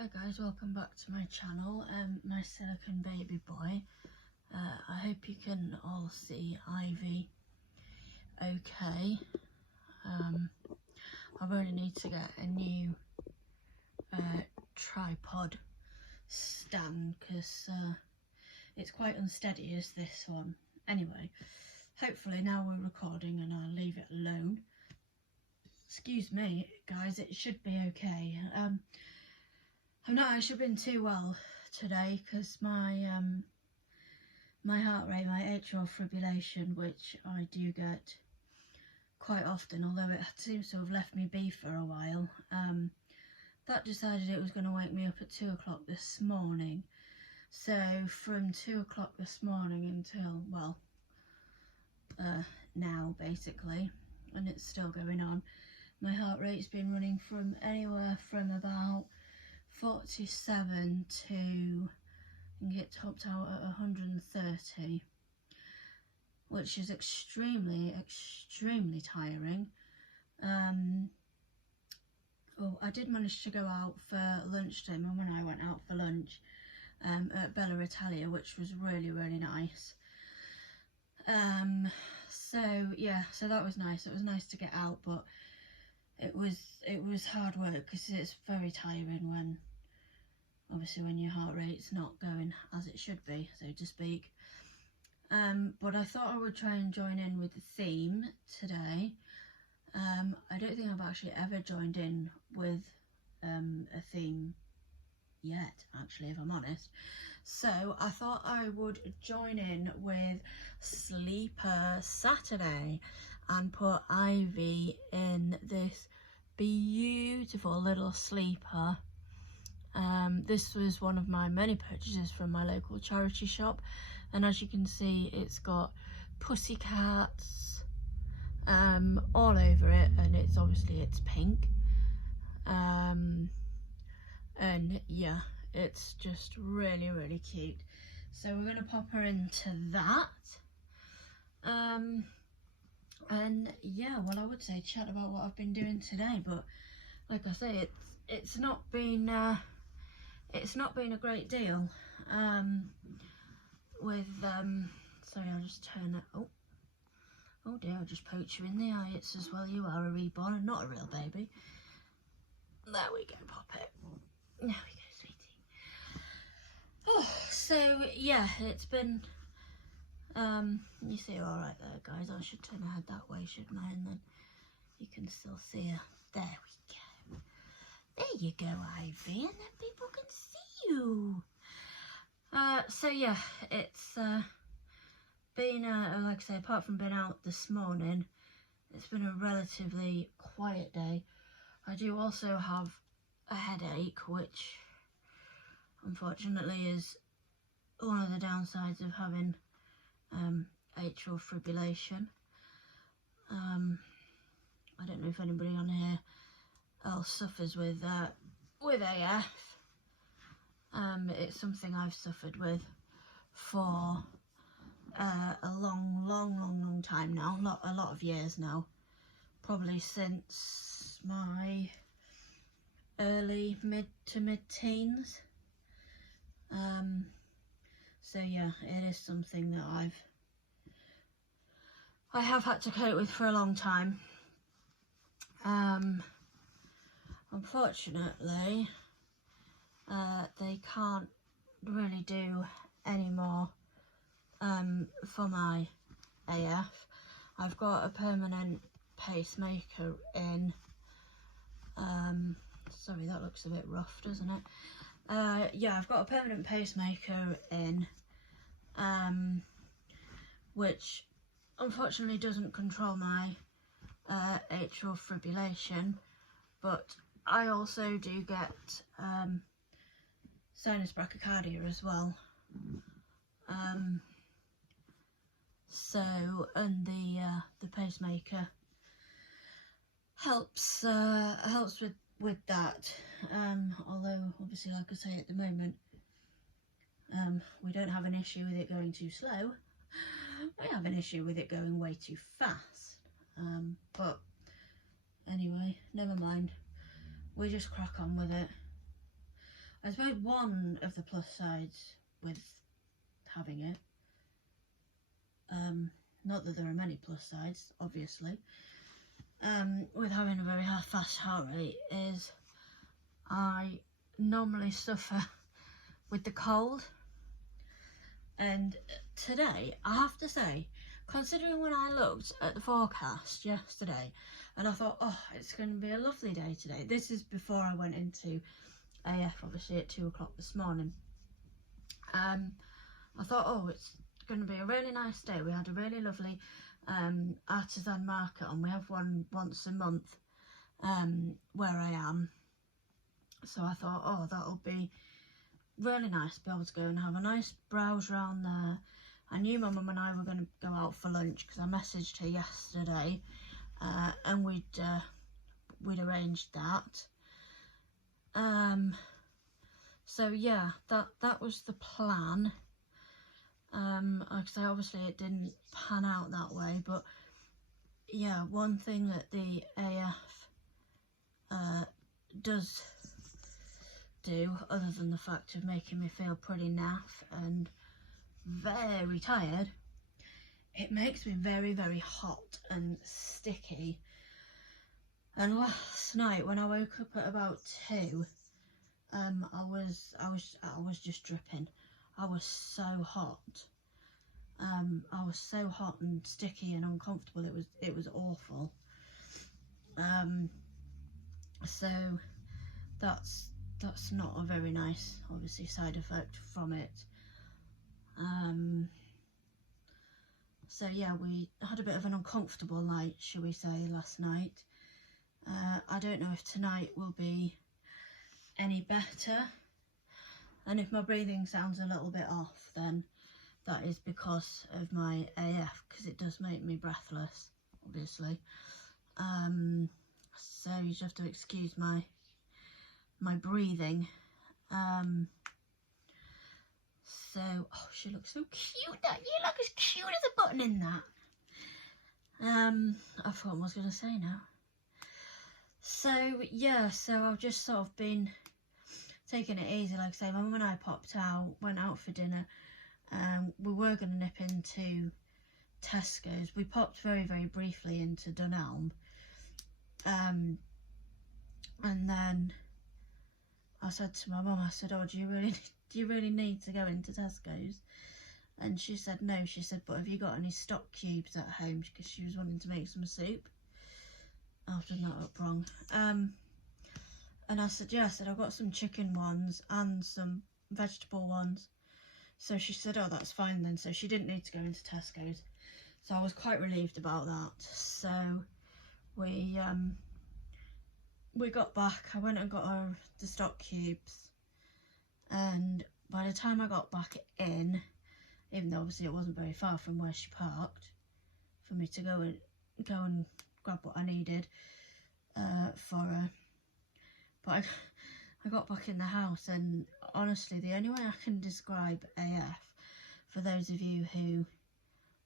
Hi guys, welcome back to my channel, my silicone baby boy. I hope you can all see Ivy okay. I really need to get a new tripod stand because it's quite unsteady as this one. Anyway, hopefully now we're recording and I'll leave it alone. Excuse me guys, it should be okay. I've not actually been too well today because my heart rate, my atrial fibrillation, which I do get quite often, although it seems to have left me be for a while, that decided it was going to wake me up at 2 o'clock this morning. So from 2 o'clock this morning until, well, now basically, and it's still going on, my heart rate's been running from anywhere from about 47 to, I think it topped out at 130, which is extremely tiring. Oh, I did manage to go out for lunchtime, and when I went out for lunch at Bella Italia, which was really nice. So yeah, so that was nice. It was nice to get out, but it was hard work because it's very tiring when, obviously, when your heart rate's not going as it should be, so to speak. But I thought I would try and join in with the theme today. I don't think I've actually ever joined in with a theme yet, actually, if I'm honest. So I thought I would join in with Sleeper Saturday and put Ivy in this beautiful little sleeper. This was one of my many purchases from my local charity shop, and as you can see, it's got pussycats all over it, and it's pink, and yeah, it's just really cute. So we're going to pop her into that, and yeah, well, I would say chat about what I've been doing today, but like I say, it's not been a great deal. Sorry, I'll just turn it. Oh dear, I'll just poke you in the eye. It's as well you are a reborn and not a real baby. There we go, pop it. There we go, sweetie. Oh, so yeah, it's been, you see her all right there, guys. I should turn her head that way, shouldn't I? And then you can still see her. There we go. There you go, Ivy, and then people can see you. So yeah, it's been, like I say, apart from being out this morning, it's been a relatively quiet day. I do also have a headache, which unfortunately is one of the downsides of having atrial fibrillation. I don't know if anybody on here else suffers with AF. It's something I've suffered with for a long time now, a lot of years now, probably since my mid teens. So yeah, it is something that I have had to cope with for a long time. Unfortunately, they can't really do any more for my AF. I've got a permanent pacemaker in. Sorry, that looks a bit rough, doesn't it? Yeah, I've got a permanent pacemaker in, which unfortunately doesn't control my atrial fibrillation, but I also do get sinus bradycardia as well. So, and the pacemaker helps with that. Although obviously, like I say, at the moment, we don't have an issue with it going too slow. We have an issue with it going way too fast. But anyway, never mind. We just crack on with it. I suppose one of the plus sides with having it, not that there are many plus sides, obviously, with having a very fast heart rate, is I normally suffer with the cold. And today, I have to say, considering when I looked at the forecast yesterday, and I thought, oh, it's going to be a lovely day today. This is before I went into AF, obviously, at 2 o'clock this morning. I thought, oh, it's going to be a really nice day. We had a really lovely artisan market on. We have one once a month where I am. So I thought, oh, that'll be really nice to be able to go and have a nice browse around there. I knew my mum and I were going to go out for lunch because I messaged her yesterday, and we'd arranged that. So yeah, that was the plan. Like I say, obviously it didn't pan out that way, but yeah, one thing that the AF does do, other than the fact of making me feel pretty naff and very tired, it makes me very, very hot and sticky. And last night when I woke up at about 2, I was just dripping. I was so hot. I was so hot and sticky and uncomfortable. It was awful. So that's not a very nice, obviously, side effect from it. So yeah, we had a bit of an uncomfortable night, shall we say, last night. I don't know if tonight will be any better, and if my breathing sounds a little bit off, then that is because of my AF, because it does make me breathless, obviously. So you just have to excuse my breathing. So, oh, she looks so cute. That you look as cute as a button in that. I forgot what I was going to say now. So yeah, so I've just sort of been taking it easy. Like I say, my mum and I popped out, went out for dinner. We were going to nip into Tesco's. We popped very, very briefly into Dunelm. And then I said to my mum, I said, oh, do you really need to go into Tesco's? And she said no. She said, but have you got any stock cubes at home? Because she was wanting to make some soup. I've done that up wrong. And I said, yeah. I said, I've got some chicken ones and some vegetable ones. So she said, oh, that's fine then. So she didn't need to go into Tesco's. So I was quite relieved about that. So we got back. I went and got her the stock cubes. And by the time I got back in, even though obviously it wasn't very far from where she parked, for me to go and grab what I needed for her. But I got back in the house, and honestly, the only way I can describe AF, for those of you who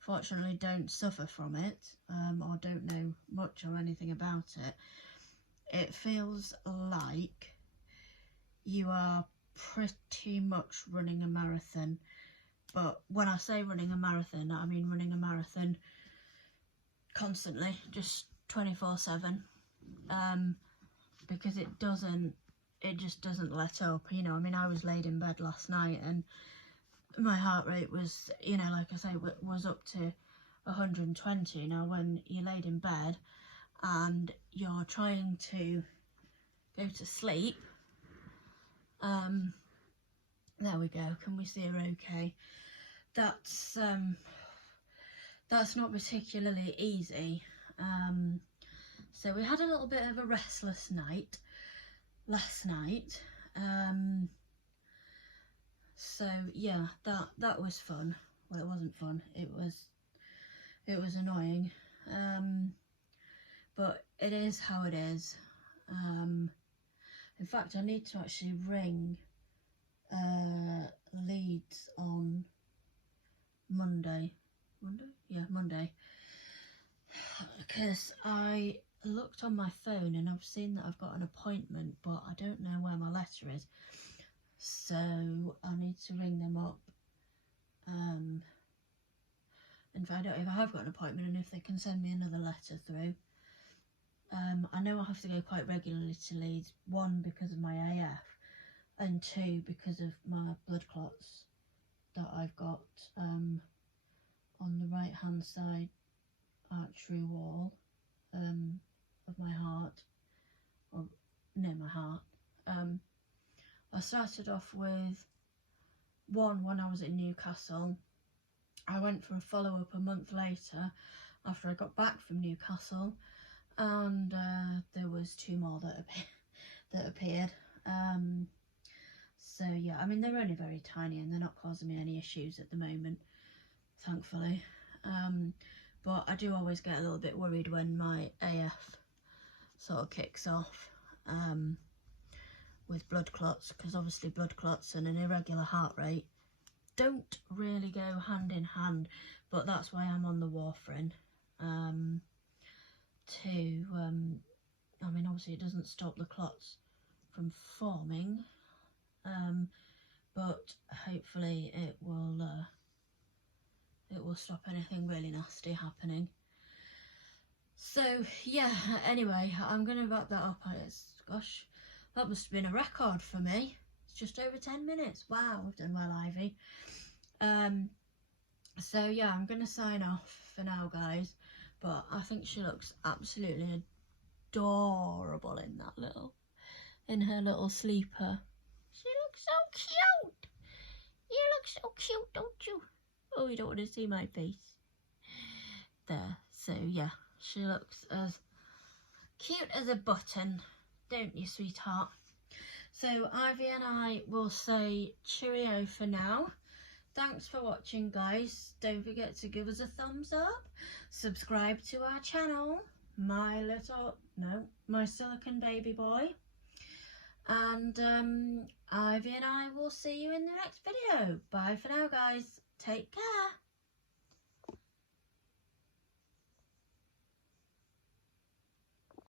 fortunately don't suffer from it, or don't know much or anything about it, it feels like you are pretty much running a marathon. But when I say running a marathon, I mean running a marathon constantly, just 24/7, because it just doesn't let up. You know, I mean, I was laid in bed last night and my heart rate was, you know, like I say, was up to 120. Now when you're laid in bed and you're trying to go to sleep, there we go, can we see her okay? That's not particularly easy. So we had a little bit of a restless night last night. So yeah, that was fun. Well, it wasn't fun. It was annoying. But it is how it is. In fact, I need to actually ring Leeds on Monday. Yeah, Monday. Because I looked on my phone and I've seen that I've got an appointment, but I don't know where my letter is. so I need to ring them up and find out if I have got an appointment and if they can send me another letter through. I know I have to go quite regularly to Leeds, 1 because of my AF and 2 because of my blood clots that I've got on the right hand side artery wall of my heart, or near my heart. I started off with one when I was in Newcastle. I went for a follow-up a month later after I got back from Newcastle, and there was 2 more that appeared. So yeah, I mean, they're only very tiny and they're not causing me any issues at the moment, thankfully. But I do always get a little bit worried when my AF sort of kicks off with blood clots, because obviously blood clots and an irregular heart rate don't really go hand in hand, but that's why I'm on the warfarin I mean, obviously it doesn't stop the clots from forming, but hopefully it will stop anything really nasty happening. So yeah, anyway, I'm going to wrap that up. Gosh, that must have been a record for me. It's just over 10 minutes. Wow, I've done well, Ivy. So yeah, I'm going to sign off for now, guys. But I think she looks absolutely adorable in her little sleeper. She looks so cute. You look so cute, don't you? Oh, you don't want to see my face. There. So yeah, she looks as cute as a button, don't you, sweetheart? So Ivy and I will say cheerio for now. Thanks for watching, guys. Don't forget to give us a thumbs up, subscribe to our channel, my silicon baby boy, and Ivy and I will see you in the next video. Bye for now, guys. Take care.